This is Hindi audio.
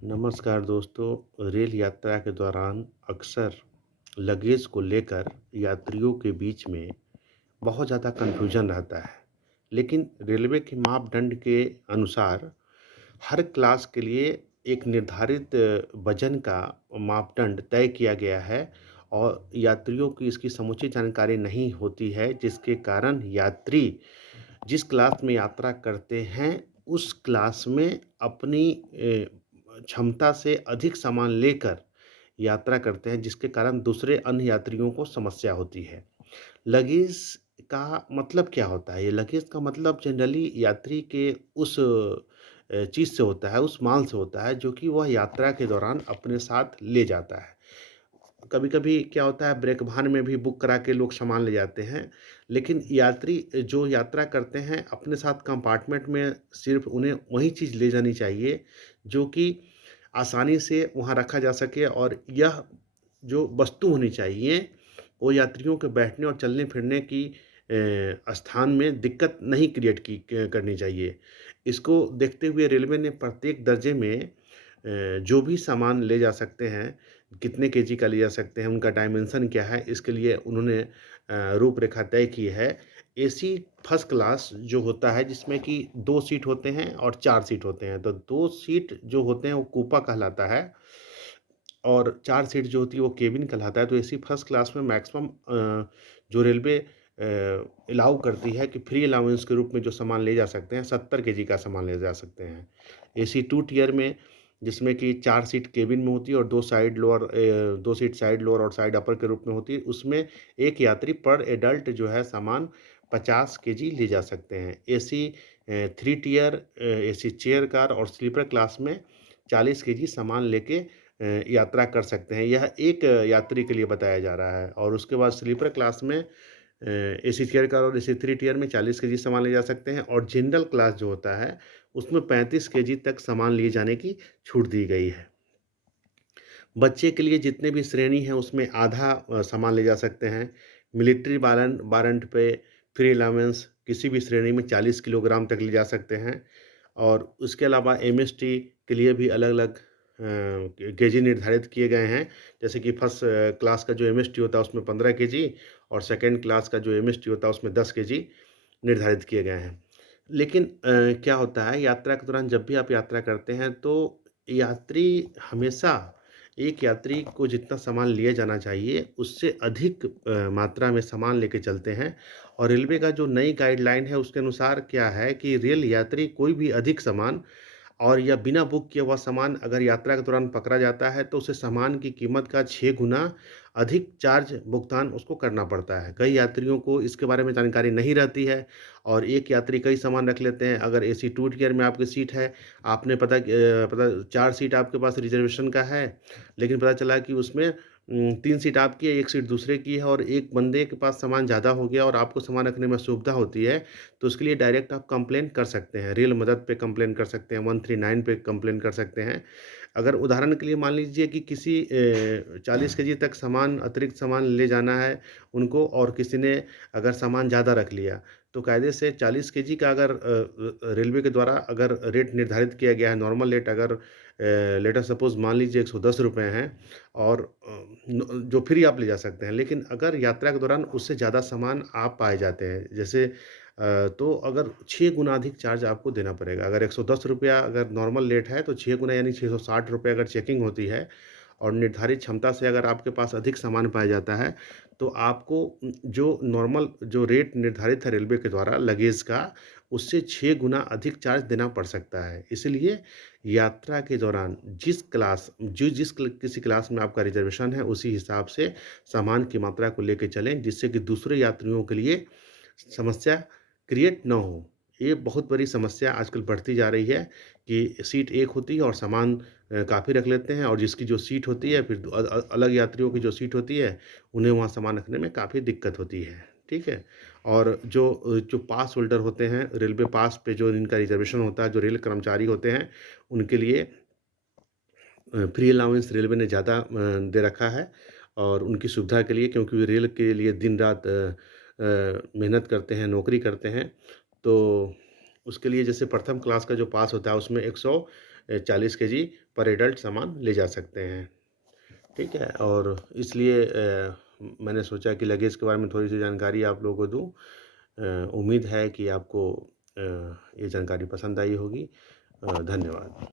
नमस्कार दोस्तों। रेल यात्रा के दौरान अक्सर लगेज को लेकर यात्रियों के बीच में बहुत ज़्यादा कन्फ्यूजन रहता है। लेकिन रेलवे के मापदंड के अनुसार हर क्लास के लिए एक निर्धारित वजन का मापदंड तय किया गया है और यात्रियों की इसकी समुचित जानकारी नहीं होती है, जिसके कारण यात्री जिस क्लास में यात्रा करते हैं, उस क्लास में अपनी क्षमता से अधिक सामान लेकर यात्रा करते हैं, जिसके कारण दूसरे अन्य यात्रियों को समस्या होती है। लगेज का मतलब क्या होता है? ये लगेज का मतलब जनरली यात्री के उस चीज़ से होता है, उस माल से होता है, जो कि वह यात्रा के दौरान अपने साथ ले जाता है। कभी-कभी क्या होता है, ब्रेक वाहन में भी बुक करा के लोग सामान ले जाते हैं, लेकिन यात्री जो यात्रा करते हैं, अपने साथ कंपार्टमेंट में सिर्फ़ उन्हें वही चीज़ ले जानी चाहिए, जो कि आसानी से वहाँ रखा जा सके और यह जो वस्तु होनी चाहिए, वो यात्रियों के बैठने और चलने-फिरने की स्थान में दिक्कत नहीं क्रिएट की क करनी चाहिए। इसको देखते हुए रेलवे ने प्रत्येक दर्जे में जो भी सामान ले जा सकते हैं, कितने केजी का ले जा सकते हैं, उनका डायमेंशन क्या है, इसके लिए उन्होंने रूपरेखा तय की है। एसी फर्स्ट क्लास जो होता है, जिसमें कि 2 सीट होते हैं और 4 सीट होते हैं, तो 2 सीट जो होते हैं वो कूपा कहलाता है और 4 सीट जो होती है वो केबिन कहलाता है। तो एसी फर्स्ट क्लास में मैक्सिमम जो रेलवे अलाउ करती है कि फ्री अलाउंस के रूप में जो सामान ले जा सकते हैं, 70 केजी का सामान ले जा सकते हैं। एसी 2 टियर में, जिसमें कि 4 सीट केबिन में होती है और 2 सीट साइड लोअर और साइड अपर के रूप में होती है, उसमें एक यात्री पर एडल्ट जो है सामान 50 केजी ले जा सकते हैं। AC 3 tier AC chair car और स्लीपर क्लास में 40 केजी सामान लेके यात्रा कर सकते हैं। यह एक यात्री के लिए बताया जा रहा है और उसके बाद स्लीपर क्लास में एसी चेयर कार और एसी 3 टियर में 40 केजी सामान ले जा सकते हैं और जनरल क्लास जो होता है, उसमें 35 केजी तक सामान लिए जाने की छूट दी गई है। बच्चे के लिए जितने भी श्रेणी हैं, उसमें आधा सामान ले जा सकते हैं। मिलिट्री वारंट पे फ्री अलाउंस किसी भी श्रेणी में 40 किलोग्राम तक ले जा सकते हैं और उसके अलावा एमएसटी के लिए भी अलग-अलग केजी निर्धारित किए गए हैं। जैसे कि फर्स्ट क्लास का जो एमएसटी होता है, उसमें 15 केजी और सेकंड क्लास का जो एमएसटी होता है, उसमें 10 केजी निर्धारित किए गए हैं। लेकिन क्या होता है, यात्रा के दौरान जब भी आप यात्रा करते हैं, तो यात्री हमेशा एक यात्री को जितना सामान लिया जाना चाहिए, उससे अधिक मात्रा में सामान लेके चलते हैं और रेलवे का जो नई गाइडलाइन है, उसके अनुसार क्या है कि रेल यात्री कोई भी अधिक सामान और या बिना बुक किया हुआ सामान अगर यात्रा के दौरान पकड़ा जाता है, तो उसे सामान की कीमत का 6 गुना अधिक चार्ज भुगतान उसको करना पड़ता है। कई यात्रियों को इसके बारे में जानकारी नहीं रहती है और एक यात्री कई सामान रख लेते हैं। अगर एसी 2 टियर में आपकी सीट है, आपने पता 4 सीट आपके पास रिज़र्वेशन का है, लेकिन पता चला कि उसमें 3 सीट आपकी है, 1 सीट दूसरे की है और एक बंदे के पास सामान ज़्यादा हो गया और आपको सामान रखने में असुविधा होती है, तो उसके लिए डायरेक्ट आप कंप्लेन कर सकते हैं। रेल मदद पे कंप्लेन कर सकते हैं, 139 पे कंप्लेन कर सकते हैं। अगर उदाहरण के लिए मान लीजिए कि किसी 40 केजी तक सामान अतिरिक्त सामान ले जाना है उनको और किसी ने अगर सामान ज़्यादा रख लिया, तो कायदे से 40 केजी का अगर रेलवे के द्वारा अगर रेट निर्धारित किया गया है, नॉर्मल रेट अगर लेट अस सपोज़ मान लीजिए ₹110 हैं और जो फ्री आप ले जा सकते हैं। लेकिन अगर यात्रा के दौरान उससे ज़्यादा सामान आप पाए जाते हैं, जैसे तो अगर 6 गुना अधिक चार्ज आपको देना पड़ेगा। अगर ₹110 अगर नॉर्मल रेट है, तो 6 गुना यानी ₹660 अगर चेकिंग होती है और निर्धारित क्षमता से अगर आपके पास अधिक सामान पाया जाता है, तो आपको जो नॉर्मल जो रेट निर्धारित है रेलवे के द्वारा लगेज का, उससे 6 गुना अधिक चार्ज देना पड़ सकता है। इसलिए यात्रा के दौरान जिस किसी क्लास में आपका रिज़र्वेशन है, उसी हिसाब से सामान की मात्रा को लेके चलें, जिससे कि दूसरे यात्रियों के लिए समस्या क्रिएट ना हो। ये बहुत बड़ी समस्या आजकल बढ़ती जा रही है कि सीट एक होती है और सामान काफ़ी रख लेते हैं और जिसकी जो सीट होती है फिर अलग यात्रियों की जो सीट होती है, उन्हें वहाँ सामान रखने में काफ़ी दिक्कत होती है। ठीक है? और जो पास होल्डर होते हैं, रेलवे पास पे जो इनका रिज़र्वेशन होता है, जो रेल कर्मचारी होते हैं, उनके लिए फ्री अलाउंस रेलवे ने ज़्यादा दे रखा है और उनकी सुविधा के लिए, क्योंकि वे रेल के लिए दिन-रात मेहनत करते हैं, नौकरी करते हैं। तो उसके लिए जैसे प्रथम क्लास का जो पास होता है, उसमें 40 केजी पर एडल्ट सामान ले जा सकते हैं। ठीक है? और इसलिए मैंने सोचा कि लगेज के बारे में थोड़ी-सी जानकारी आप लोगों को दूँ। उम्मीद है कि आपको ये जानकारी पसंद आई होगी। धन्यवाद।